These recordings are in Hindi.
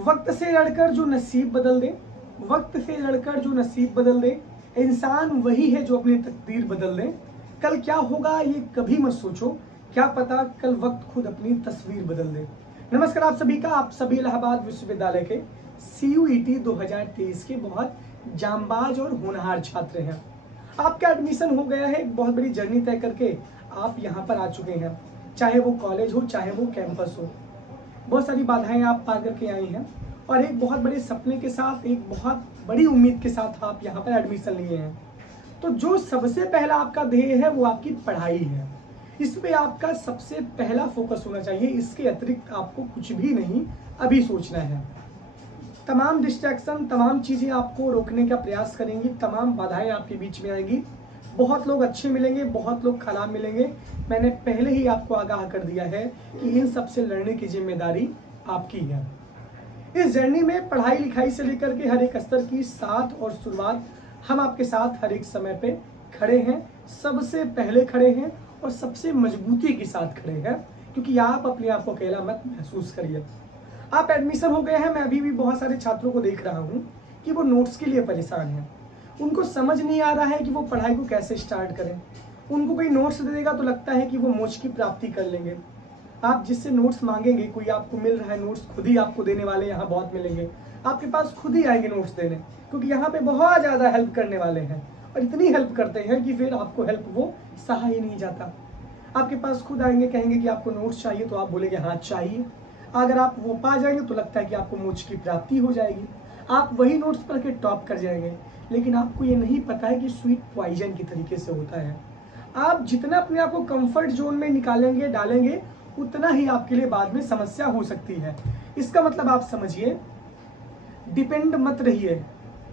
वक्त से लड़कर जो नसीब बदल दे, वक्त से लड़कर जो नसीब बदल दे, इंसान वही है जो अपनी तकदीर बदल दे। कल क्या होगा ये कभी मत सोचो, क्या पता कल वक्त खुद अपनी तस्वीर बदल दे। नमस्कार आप सभी का, आप सभी इलाहाबाद विश्वविद्यालय के CUET 2023 के बहुत जांबाज और होनहार छात्र हैं। आपका एडमिशन हो गया है, एक बहुत बड़ी जर्नी तय करके आप यहाँ पर आ चुके हैं। चाहे वो कॉलेज हो, चाहे वो कैंपस हो, बहुत सारी बाधाएं आप पार करके आई हैं और एक बहुत बड़े सपने के साथ, एक बहुत बड़ी उम्मीद के साथ आप यहाँ पर एडमिशन लिए हैं। तो जो सबसे पहला आपका ध्येय है वो आपकी पढ़ाई है। इस पे आपका सबसे पहला फोकस होना चाहिए। इसके अतिरिक्त आपको कुछ भी नहीं अभी सोचना है। तमाम डिस्ट्रैक्शन, तमाम चीज़ें आपको रोकने का प्रयास करेंगी, तमाम बाधाएं आपके बीच में आएंगी। बहुत लोग अच्छे मिलेंगे, बहुत लोग खराब मिलेंगे। मैंने पहले ही आपको आगाह कर दिया है कि इन सबसे लड़ने की जिम्मेदारी आपकी है। इस जर्नी में पढ़ाई लिखाई से लेकर के हर एक स्तर की साथ और शुरुआत हम आपके साथ हर एक समय पे खड़े हैं, सबसे पहले खड़े हैं और सबसे मजबूती के साथ खड़े हैं, क्योंकि आप अपने आप को अकेला मत महसूस करिए। आप एडमिशन हो गए हैं, मैं अभी भी बहुत सारे छात्रों को देख रहा हूँ कि वो नोट्स के लिए परेशान हैं। उनको समझ नहीं आ रहा है कि वो पढ़ाई को कैसे स्टार्ट करें। उनको कोई नोट्स दे देगा तो लगता है कि वो मोक्ष की प्राप्ति कर लेंगे। आप जिससे नोट्स मांगेंगे, कोई आपको मिल रहा है नोट्स, खुद ही आपको देने वाले यहाँ बहुत मिलेंगे। आपके पास खुद ही आएंगे नोट्स देने, क्योंकि यहाँ पे बहुत ज़्यादा हेल्प करने वाले हैं और इतनी हेल्प करते हैं कि फिर आपको हेल्प वो सहा ही नहीं जाता। आपके पास खुद आएंगे, कहेंगे कि आपको नोट्स चाहिए तो आप बोलेंगे हाँ चाहिए। अगर आप वो पा जाएंगे तो लगता है कि आपको मोक्ष की प्राप्ति हो जाएगी, आप वही नोट्स पढ़ के टॉप कर जाएंगे। लेकिन आपको ये नहीं पता है कि स्वीट पॉइजन की तरीके से होता है। आप जितना अपने आप को कंफर्ट जोन में निकालेंगे, डालेंगे, उतना ही आपके लिए बाद में समस्या हो सकती है। इसका मतलब आप समझिए, डिपेंड मत रहिए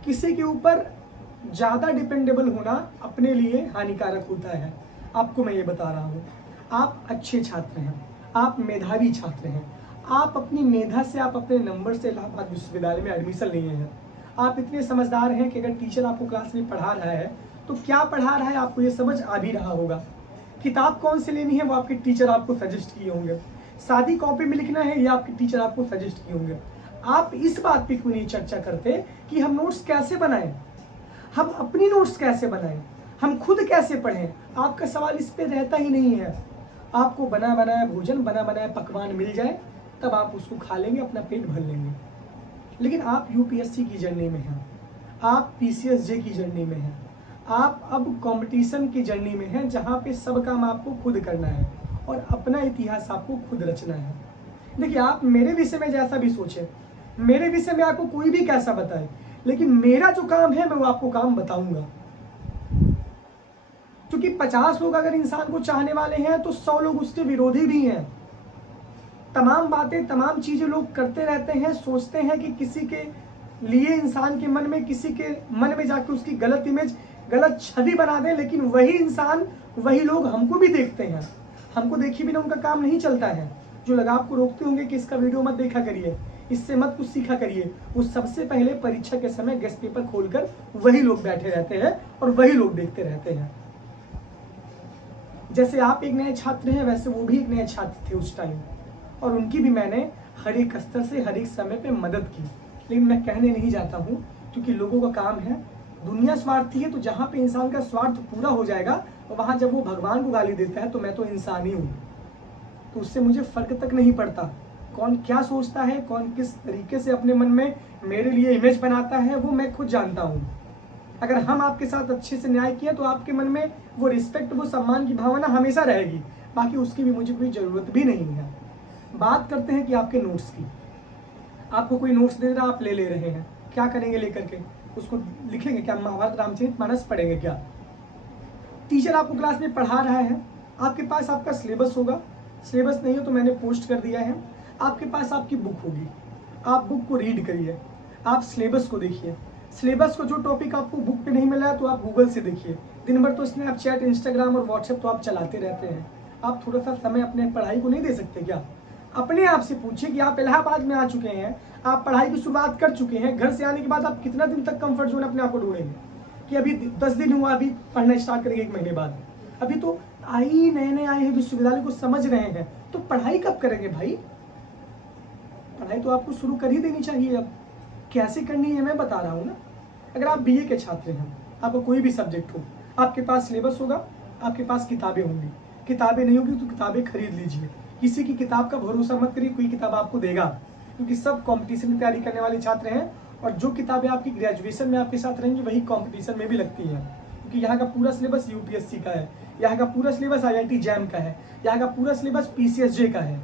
किसी के ऊपर। ज़्यादा डिपेंडेबल होना अपने लिए हानिकारक होता है। आपको मैं ये बता रहा हूँ, आप अच्छे छात्र हैं, आप मेधावी छात्र हैं, आप अपनी मेधा से, आप अपने नंबर से इलाहाबाद विश्वविद्यालय में एडमिशन लिए हैं। आप इतने समझदार हैं कि अगर टीचर आपको क्लास में पढ़ा रहा है तो क्या पढ़ा रहा है आपको ये समझ आ भी रहा होगा। किताब कौन सी लेनी है वो आपके टीचर आपको सजेस्ट किए होंगे। सादी कॉपी में लिखना है ये आपके टीचर आपको सजेस्ट किए होंगे। आप इस बात पे क्यों नहीं चर्चा करते कि हम नोट्स कैसे बनाएं, हम अपनी नोट्स कैसे बनाएं, हम खुद कैसे पढ़ें। आपका सवाल इस पे रहता ही नहीं है। आपको बना बनाया भोजन, बना बनाया पकवान मिल जाए तब आप उसको खा लेंगे, अपना पेट भर लेंगे। लेकिन आप UPSC की जर्नी में हैं, आप PCSJ की जर्नी में हैं, आप अब कंपटीशन की जर्नी में हैं, जहाँ पे सब काम आपको खुद करना है और अपना इतिहास आपको खुद रचना है। देखिए, आप मेरे विषय में जैसा भी सोचें, मेरे विषय में आपको कोई भी कैसा बताए, लेकिन मेरा जो काम है मैं वो आपको काम बताऊंगा। क्योंकि 50 लोग अगर इंसान को चाहने वाले हैं तो 100 लोग उसके विरोधी भी हैं। तमाम बातें, तमाम चीजें लोग करते रहते हैं, सोचते हैं कि किसी के लिए इंसान के मन में, किसी के मन में जाके उसकी गलत इमेज, गलत छवि बना दें। लेकिन वही इंसान, वही लोग हमको भी देखते हैं, हमको देखे बिना उनका काम नहीं चलता है। जो लोग आपको रोकते होंगे कि इसका वीडियो मत देखा करिए, इससे मत कुछ सीखा करिए, वो सबसे पहले परीक्षा के समय गेस्ट पेपर खोलकर वही लोग बैठे रहते हैं और वही लोग देखते रहते हैं। जैसे आप एक नए छात्र हैं, वैसे वो भी एक नए छात्र थे उस टाइम, और उनकी भी मैंने हर एक स्तर से, हर एक समय पे मदद की। लेकिन मैं कहने नहीं जाता हूँ, क्योंकि लोगों का काम है। दुनिया स्वार्थी है, तो जहाँ पे इंसान का स्वार्थ पूरा हो जाएगा वहाँ जब वो भगवान को गाली देता है तो मैं तो इंसान ही हूँ, तो उससे मुझे फर्क तक नहीं पड़ता कौन क्या सोचता है, कौन किस तरीके से अपने मन में मेरे लिए इमेज बनाता है, वो मैं खुद जानता हूँ। अगर हम आपके साथ अच्छे से न्याय किए तो आपके मन में वो रिस्पेक्ट, वो सम्मान की भावना हमेशा रहेगी। बाकी उसकी भी मुझे कोई ज़रूरत भी नहीं है। बात करते हैं कि आपके नोट्स की। आपको कोई नोट्स दे रहा, आप ले रहे हैं, क्या करेंगे लेकर के? उसको लिखेंगे क्या? महाभारत रामचरितमानस पढ़ेंगे क्या? टीचर आपको क्लास में पढ़ा रहा है, आपके पास आपका सिलेबस होगा। सिलेबस नहीं हो तो मैंने पोस्ट कर दिया है, आपके पास आपकी बुक होगी। आप बुक को रीड करिए, आप सिलेबस को देखिए। सिलेबस को जो टॉपिक आपको बुक पे नहीं मिला है तो आप गूगल से देखिए। दिन भर तो स्नैपचैट, इंस्टाग्राम और व्हाट्सएप तो आप चलाते रहते हैं। आप थोड़ा सा समय अपने पढ़ाई को नहीं दे सकते क्या? अपने आप से पूछिए कि आप इलाहाबाद में आ चुके हैं, आप पढ़ाई की शुरुआत कर चुके हैं। घर से आने के बाद आप कितना दिन तक कंफर्ट जोन अपने आप को ढूंढेंगे कि अभी 10 दिन हुआ, अभी पढ़ना स्टार्ट करेंगे 1 महीने बाद? अभी तो नए नए आए हैं, विश्वविद्यालय को समझ रहे हैं, तो पढ़ाई कब करेंगे भाई? पढ़ाई तो आपको शुरू कर ही देनी चाहिए। अब कैसे करनी है मैं बता रहा हूँ ना। अगर आप बीए के छात्र हैं, आपको कोई भी सब्जेक्ट हो, आपके पास सिलेबस होगा, आपके पास किताबें होंगी। किताबें नहीं होगी तो किताबें खरीद लीजिए। किसी की किताब का भरोसा मत करिए, कोई किताब आपको देगा, क्योंकि सब कंपटीशन की तैयारी करने वाले छात्र हैं। और जो किताबें आपकी ग्रेजुएशन में आपके साथ रहेंगी वही कंपटीशन में भी लगती हैं, क्योंकि यहाँ का पूरा सिलेबस यूपीएससी का है, यहाँ का पूरा सिलेबस आईआईटी जैम का है, यहाँ का पूरा सिलेबस पीसीएसजे का है।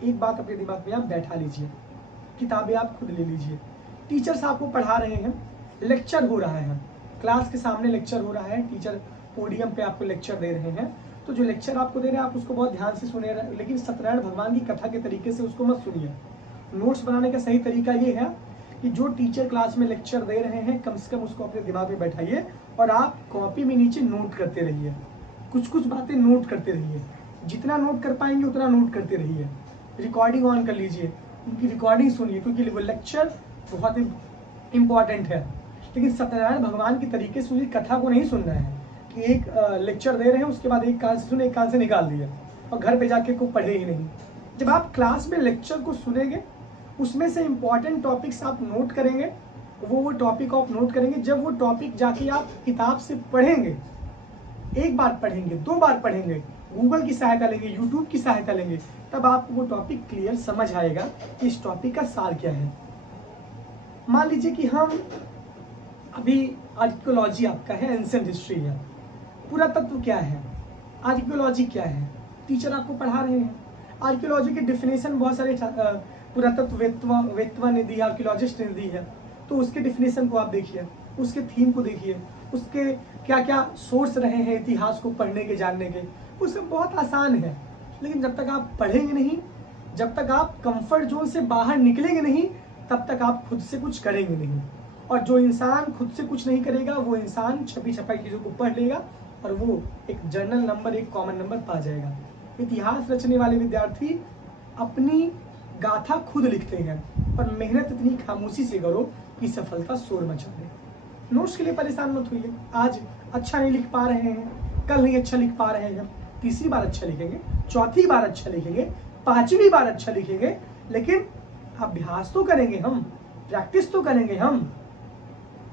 एक बात अपने दिमाग में आप बैठा लीजिए, किताबें आप खुद ले लीजिए। टीचर्स आपको पढ़ा रहे हैं, लेक्चर हो रहा है, क्लास के सामने लेक्चर हो रहा है, टीचर पोडियम पे आपको लेक्चर दे रहे हैं, तो जो लेक्चर आपको दे रहे हैं आप उसको बहुत ध्यान से सुने, लेकिन सत्यनारायण भगवान की कथा के तरीके से उसको मत सुनिए। नोट्स बनाने का सही तरीका ये है कि जो टीचर क्लास में लेक्चर दे रहे हैं कम से कम उसको अपने दिमाग में बैठाइए और आप कॉपी में नीचे नोट करते रहिए, कुछ कुछ बातें नोट करते रहिए, जितना नोट कर पाएंगे उतना नोट करते रहिए। रिकॉर्डिंग ऑन कर लीजिए, उनकी रिकॉर्डिंग सुनिए, क्योंकि वो लेक्चर बहुत इम्पॉर्टेंट है। लेकिन सत्यनारायण भगवान के तरीके से उस कथा को नहीं सुनना है कि एक लेक्चर दे रहे हैं उसके बाद एक कान से सुने एक कान से निकाल दिया और घर पे जाके को पढ़े ही नहीं। जब आप क्लास में लेक्चर को सुनेंगे उसमें से इम्पॉर्टेंट टॉपिक्स आप नोट करेंगे, वो टॉपिक आप नोट करेंगे। जब वो टॉपिक जाके आप किताब से पढ़ेंगे, एक बार पढ़ेंगे, 2 बार पढ़ेंगे, गूगल की सहायता लेंगे, यूट्यूब की सहायता लेंगे, तब आपको वो टॉपिक क्लियर समझ आएगा कि इस टॉपिक का सार क्या है। मान लीजिए कि हम अभी आर्कियोलॉजी आपका है, एंशिएंट हिस्ट्री है, पुरातत्व क्या है, आर्कियोलॉजी क्या है, टीचर आपको पढ़ा रहे हैं। आर्कियोलॉजी के डिफिनेशन बहुत सारे पुरातत्ववेत्ता ने दी, आर्कियोलॉजिस्ट ने दी है, तो उसके डिफिनेशन को आप देखिए, उसके थीम को देखिए, उसके क्या क्या सोर्स रहे हैं इतिहास को पढ़ने के, जानने के, वो सब बहुत आसान है। लेकिन जब तक आप पढ़ेंगे नहीं, जब तक आप कंफर्ट जोन से बाहर निकलेंगे नहीं, तब तक आप खुद से कुछ करेंगे नहीं। और जो इंसान खुद से कुछ नहीं करेगा वो इंसान छपी छपाई चीज़ों को पढ़ लेगा और वो एक जर्नल नंबर, एक कॉमन नंबर पा जाएगा। इतिहास रचने वाले विद्यार्थी अपनी गाथा खुद लिखते हैं और मेहनत इतनी खामोशी से करो कि सफलता शोर मचा दे। नोट्स के लिए परेशान मत होइए। आज अच्छा नहीं लिख पा रहे हैं, कल नहीं अच्छा लिख पा रहे हैं, तीसरी बार अच्छा लिखेंगे, चौथी बार अच्छा लिखेंगे, 5वीं बार अच्छा लिखेंगे, लेकिन अभ्यास तो करेंगे हम, प्रैक्टिस तो करेंगे हम।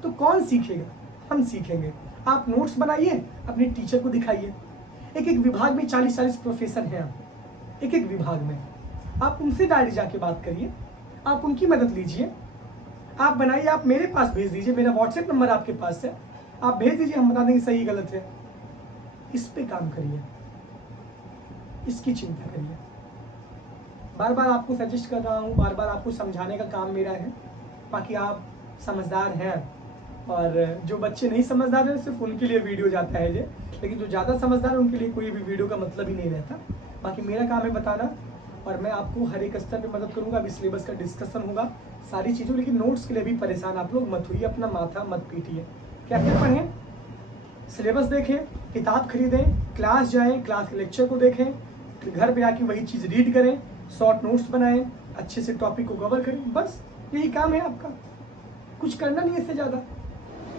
तो कौन सीखेगा? हम सीखेंगे। आप नोट्स बनाइए, अपने टीचर को दिखाइए। एक एक विभाग में 40-40 प्रोफेसर हैं, एक एक विभाग में आप उनसे डायरेक्ट जाके बात करिए, आप उनकी मदद लीजिए, आप बनाइए, आप मेरे पास भेज दीजिए, मेरा व्हाट्सएप नंबर आपके पास है, आप भेज दीजिए, हम बता देंगे सही गलत है। इस पे काम करिए, इसकी चिंता करिए। बार बार आपको सजेस्ट कर रहा हूँ, बार बार आपको समझाने का काम मेरा है। बाकी आप समझदार हैं और जो बच्चे नहीं समझदार हैं सिर्फ उनके लिए वीडियो जाता है ये, लेकिन जो ज़्यादा समझदार है उनके लिए कोई भी वीडियो का मतलब ही नहीं रहता। बाकी मेरा काम है बताना और मैं आपको हर एक स्तर पे मदद करूंगा। अभी सिलेबस का डिस्कशन होगा सारी चीज़ों, लेकिन नोट्स के लिए भी परेशान आप लोग मत होइए, अपना माथा मत पीटिए। क्या क्या पढ़ें? सिलेबस देखें, किताब खरीदें, क्लास जाएं, क्लास के लेक्चर को देखें, घर पे आके वही चीज़ रीड करें, शॉर्ट नोट्स बनाएं, अच्छे से टॉपिक को कवर करें। बस यही काम है आपका, कुछ करना नहीं है इससे ज़्यादा।